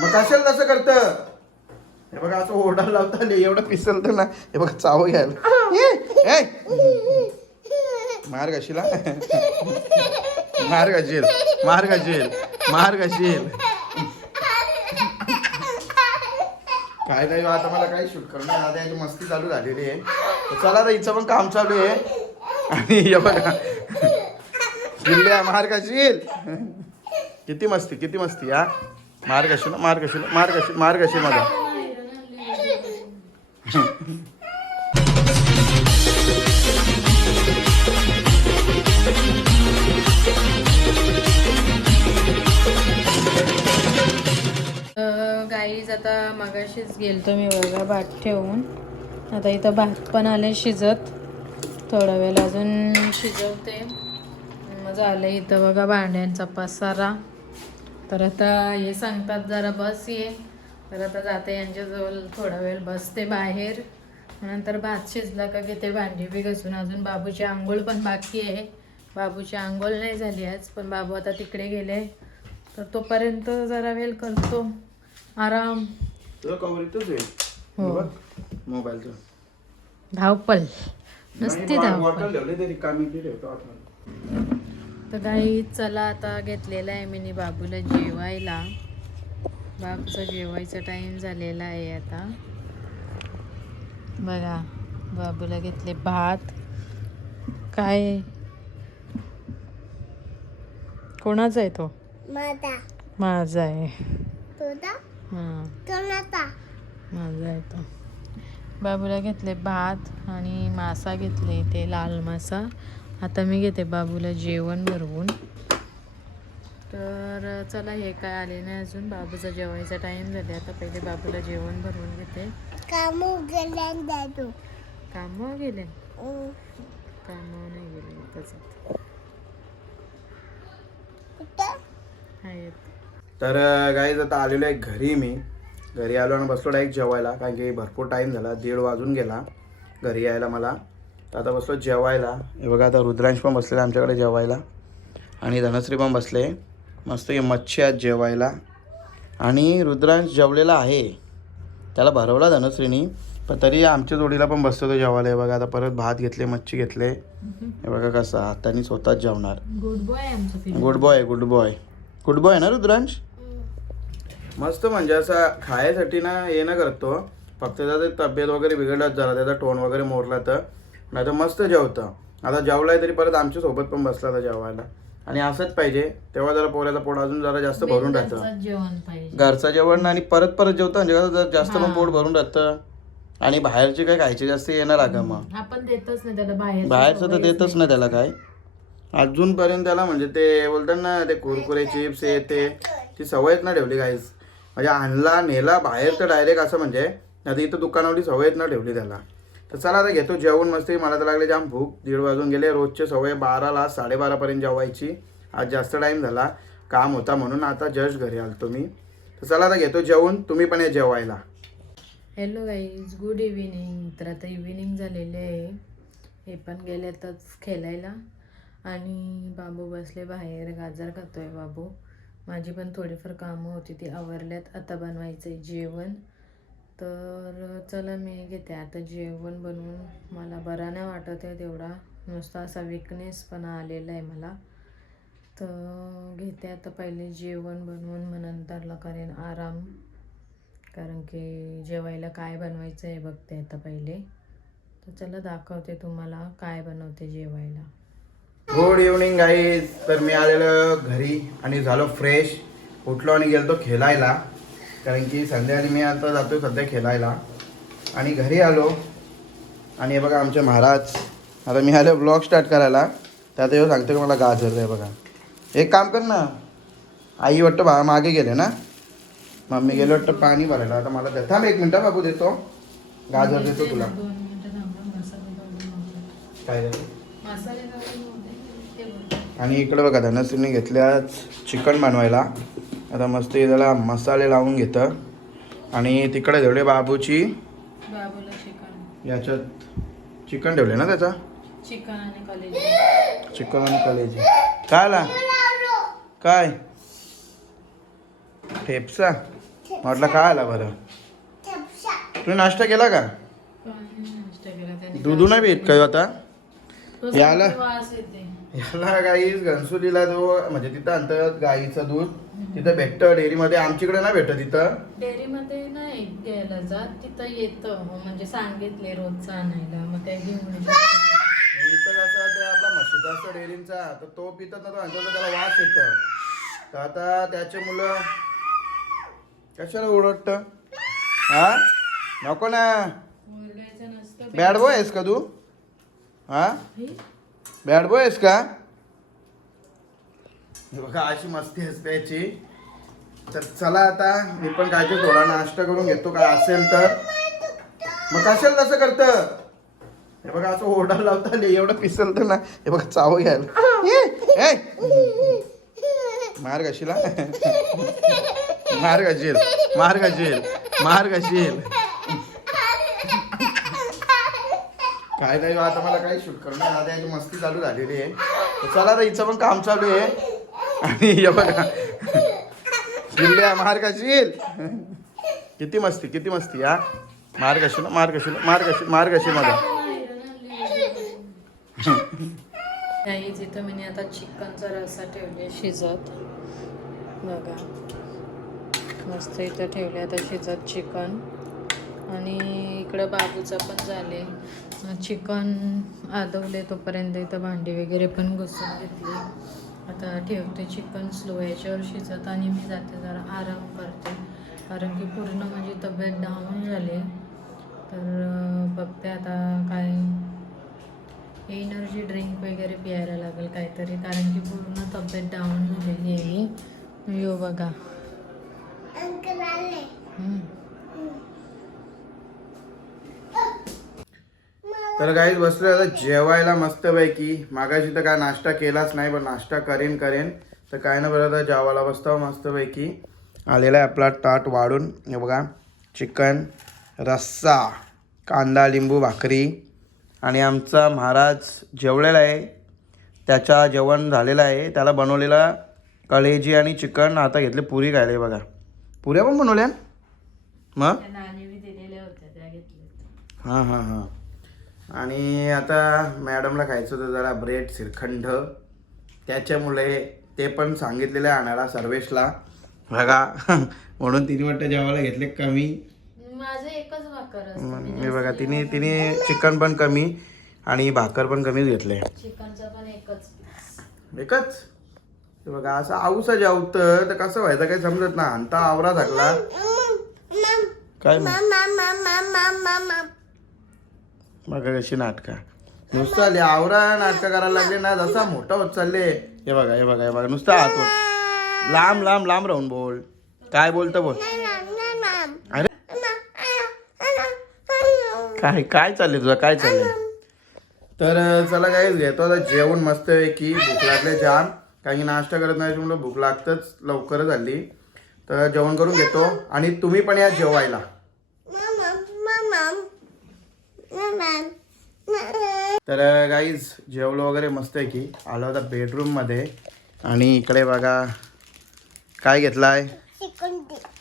मग कशाला तसं करत? हे बघा असं ओरडायला लावता आले एवढं पिसलतं ना हे बघा चाव घ्यायला. मार घाशीला. मार घाशील मार घाशील मार घाशील. काय नाही आता मला काही शूट करणार आता याची मस्ती चालू झालेली आहे. चला तर हिचं पण काम चालू आहे. आणि हे बघा. जिल्ह्या मार घाशील. किती मस्ती किती मस्ती या मार घाशील मार घाशील मार घाशील मार घाशील माझा गाईज आता मगाशीच गेलतो मी बघा भात ठेवून. आता इथं भात पण आले शिजत. थोडा वेळ अजून शिजवते. मग झालं इथं बघा भांड्यांचा पसारा. तर आता हे सांगतात जरा बस ये. तर आता जाते यांच्याजवळ थोडा वेळ बसते बाहेर. नंतर भात शिजला का घेते भांडी बी घासून. अजून बाबूची आंघोळ पण बाकी आहे. बाबूची आंघोळ नाही झाली आज पण बाबू आता तिकडे गेले. तर तोपर्यंत जरा वेळ करतो. आराम. हो. मोबाईलचं धावपल नुसती धावपल तरी काही चला आता घेतलेला आहे मी बाबूला जेवायला. बाबूचा जेवायचा टाइम झालेला आहे आता. बघा बाबूला घेतले भात. काय? कोणाचा आहे तो? माझा. माझा आहे. माझा आहे तो. बाबूला घेतले भात आणि मासा घेतले ते लाल मासा. आता मी घेते बाबूला जेवण भरवून. तर चला हे काय आले नाही अजून. बाबूचा जेवायचा टाईम झाले. आता पहिले बाबूला जेवण भरवून घेते. कामू कामं गेले? कामं नाही गेले तर गाईज आता आलेलो आहे घरी मी. घरी आलो आणि बसलो डायरेक्ट जेवायला. कारण की भरपूर टाईम झाला. दीड वाजून गेला. घरी यायला मला. तर आता बसलो जेवायला. हे बघा आता रुद्रांश पण बसलेला आमच्याकडे जेवायला. आणि धनश्री पण बसले. मस्त ही मच्छी आज जेवायला. आणि रुद्रांश जेवलेला आहे. त्याला भरवला धनश्रीनी. पण तरी आमच्या जोडीला पण बसतो तो जेवायला. हे बघा आता परत भात घेतले मच्छी घेतले. हे बघा कसं हाताने स्वतःच जेवणार. Good boy good boy good boy good boy ना रुद्रांश? मस्त म्हणजे असं खायसाठी ना हे ना करतो. फक्त त्याचा तब्येत वगैरे बिघडलाच झाला त्याचा टोन वगैरे मोडला तर. नाही तर मस्त जेवतं. आता जेवलाय तरी परत आमच्यासोबत पण बसला तर जेवायला. आणि असंच पाहिजे तेव्हा जरा पोऱ्याचा पोट अजून जरा जास्त भरून राहतं. बिनधास्त जेवण पाहिजे. घरचं जेवण आणि परत परत जेवतं जरा जास्त पण पोट भरून राहतं. आणि बाहेरचे काय खायचे जास्त येणार लागा मग. आपण देतच नाही त्याला बाहेर बाहेरचं तर देतच नाही त्याला काय. अजूनपर्यंत त्याला म्हणजे ते बोलतात ना ते कुरकुरे चिप्स हे ते ती सवयच ना ठेवली काहीच. म्हणजे आणला नेला बाहेर तर डायरेक्ट असं म्हणजे आता इथं दुकानावरती सवयच ना ठेवली त्याला. तर चला आता घेतो जेवण मस्त. मला तर लागले जाम भूक. दीड वाजून गेले. रोजचे सवय बाराला साडेबारापर्यंत जेवायची. आज जास्त टाईम झाला. काम होता म्हणून आता जस्ट घरी आलो मी. तर चला आता घेतो जेवण. तुम्ही पण या जेवायला. हॅलो गाईज गुड इव्हिनिंग तर आता इव्हिनिंग झालेली आहे. हे पण गेल्यातच खेळायला आणि बाबू बसले बाहेर. गाजर खातोय बाबू. माझी पण थोडीफार कामं होती ती आवरल्यात. आता बनवायचं आहे जेवण. तर चला मी घेते आता जेवण बनवून. मला बरा नाही वाटत आहे तेवढा. नुसता असा विकनेसपणा आलेला आहे मला. तर घेते आता पहिले जेवण बनवून मग नंतरला करेन आराम. कारण की जेवायला काय बनवायचं आहे बघते आता पहिले. तर चला दाखवते तुम्हाला काय बनवते जेवायला. गुड इव्हनिंग गाईज तर मी आलेलो घरी आणि झालो फ्रेश उठलो आणि गेलतो खेळायला. कारण की संध्याकाळी मी आता जातो सध्या खेळायला. आणि घरी आलो. आणि हे बघा आमचे महाराज. आता मी आलो ब्लॉग स्टार्ट करायला. तर आता येऊ सांगतो की मला गाजर आहे बघा. एक काम कर ना. आई वाटतं बा मागे गेले ना? मम्मी गेलो वाटतं पाणी भरायला. आता मला दे थांब एक मिनटं बाबू देतो. गाजर देतो तुला. काय. आणि इकडे बघा धनश्रीने घेतल्या चिकन बनवायला. आता मस्त हे त्याला मसाले लावून घेतं. आणि तिकडे ठेवले बाबूची. बाबूला चिकन याच्यात चिकन ठेवले ना त्याचा? चिकन आणि कलेजी चिकन आणि कलेजी काय आला काय? ठेपसा? म्हटलं काय आला बरं तुम्ही नाश्ता केला का? दुधू नाही पीत काय आता? याला- याला गाईस घनसुलीला जो म्हणजे तिथं आणतात गाईचं दूध तिथं भेटतं डेअरीमध्ये. आमच्याकडे नाही भेटत तिथं डेअरीमध्ये नाही घ्यायला जात. तिथं येतं. म्हणजे सांगितले रोजचं आणायला. मग ते घेऊन. इथं कसं ते आपला म्हशीचा असतो डेअरीचा. तर तो पितात ना तो आणतो तर त्याला वास येतं. तर आता त्याचे मुलं कशाला ओरडत? हा? नको ना. बॅड बॉय आहेस का तू? हा? बॅड बॉय आहेस का? हे बघा अशी मस्ती असते याची. तर चला आता मी पण काय ते थोडा नाश्ता करून घेतो काय असेल तर. मग कशाला तसं करतं? हे बघा असं ओरडा लावता नाही एवढं पिसलतं ना. हे बघा चाव घ्यायला. मार कशीला मार कशील मार कशील मार कशील काय नाही आता मला काही शूट करणं नाही. आता याची मस्ती चालू झालेली आहे. चला आता हिचं पण काम चालू आहे. आणि हे बघा. शिल्ल्या मार कशील किती मस्ती किती मस्ती हा? मार कशील मार कशील मार कशील मार कशील मला. नाही जिथं मी आता चिकनचा रस्सा ठेवले शिजत बघा. मस्त इथं ठेवले आता शिजत चिकन. आणि इकडं बाबूचं पण झाले. चिकन आदवले तोपर्यंत इथं भांडी वगैरे पण घुसून घेतली. आता ठेवते चिकन स्लो याच्यावर शिजत आणि मी जाते जरा आराम करते. कारण की पूर्ण माझी तब्येत डाऊन झाली. तर बघते आता काय एनर्जी ड्रिंक वगैरे प्यायला लागेल काहीतरी. कारण की पूर्ण तब्येत डाऊन झालेली आहे. यो बघा. तर काहीच बसलो आता जेवायला मस्तपैकी. मागाशी तर काय नाश्ता केलाच नाही पण नाश्ता करेन करेन. तर काय ना बरं आता जेवायला बसतो मस्तपैकी. आलेला आहे आपला ताट वाढून. हे बघा चिकन रस्सा कांदा लिंबू भाकरी. आणि आमचा महाराज जेवलेला आहे. त्याचा जेवण झालेलं आहे. त्याला बनवलेला कलेजी आणि चिकन. आता घेतले पुरी खायला बघा. पुऱ्या पण बनवल्या? मग? हां हां हां. आणि आता मॅडमला खायचं होतं जरा ब्रेड श्रीखंड. त्याच्यामुळे ते पण सांगितलेलं आहे आणायला सर्वेशला. बघा म्हणून तिने वाटतं जेवायला घेतले कमी. माझं एकच भाकर हे बघा तिने तिने चिकन पण कमी आणि भाकर पण कमीच घेतले. चिकनचा पण एकच हे बघा असं आऊसा जेवतं तर कसं व्हायचं काही समजत ना अंता आवरा झाकला काय बघा कशी नाटकं. नुसतं आले आवरा नाटकं करायला लागले ना जसा मोठा होत चालले. हे बघा हे बघा हे बघा नुसतं होत लांब लांब लांब राहून बोल. काय बोलतं बोल. अरे. काय काय चाललंय तुझं? काय चाललंय? तर चला काय घेतो आता जेवण मस्त आहे की भूक लागले जाम. कारण की नाश्ता करत नाही त्याच्यामुळे भूक लागतच लवकरच झाली तर जेवण करून घेतो. आणि तुम्ही पण या जेवायला. तर गाईज जेवलो वगैरे मस्त आहे की आलो होता बेडरूममध्ये आणि इकडे बघा काय घेतलाय?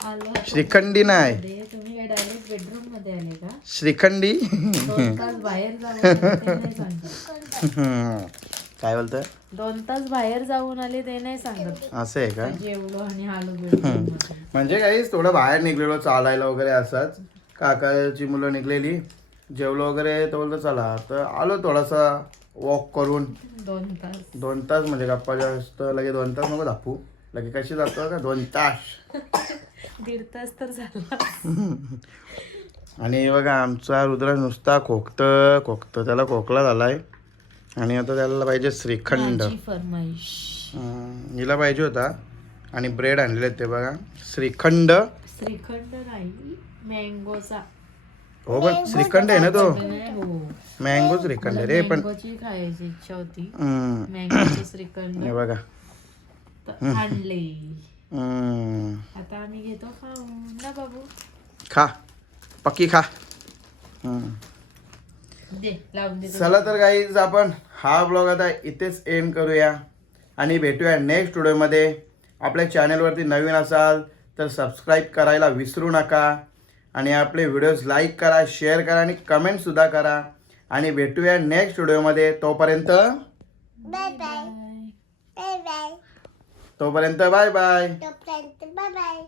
आलो. श्रीखंडी नाही. श्रीखंडी? दोन तास बाहेर जाऊन आले ते नाही सांगत. हम्म. काय बोलतं दोन तास बाहेर जाऊन आले ते नाही सांगत. असं आहे का? जेवलो आणि आलो म्हणजे काहीच थोडं बाहेर निघलेलो चालायला वगैरे असंच. काकाची मुलं निघलेली. जेवलो वगैरे तर बोलतो चला. तर आलो थोडासा वॉक करून. दोन तास. दोन तास म्हणजे गप्पा जास्त लगे दोन तास नको दाखवू. लगे कशी जातो का? दोन तास. दीड तास तर झाला. आणि बघा आमचा रुद्र नुसता खोकतं खोकतं त्याला खोकला झालाय. आणि आता त्याला पाहिजे श्रीखंड. हिला पाहिजे होता. आणि ब्रेड आणलेले ते बघा. श्रीखंड. श्रीखंड नाही मँगोचा हो पण श्रीखंड आहे ना तो. मँगो श्रीखंड आहे रे पण मँगोची खायची इच्छा होती. मँगोचं श्रीखंड. हे बघा. आणले. आता आम्ही घेतो ना बाबू? खा. पक्की खा. चला तर गाईज आपण हा ब्लॉग आता इथेच एंड करूया. आणि भेटूया नेक्स्ट व्हिडिओमध्ये आपल्या चॅनलवरती नवीन असाल तर सबस्क्राईब करायला विसरू नका. आणि आपले व्हिडिओज लाईक करा शेअर करा आणि कमेंटसुद्धा करा. आणि भेटूया नेक्स्ट व्हिडिओमध्ये तोपर्यंत बाय बाय बाय बाय तोपर्यंत बाय बाय तोपर्यंत बाय बाय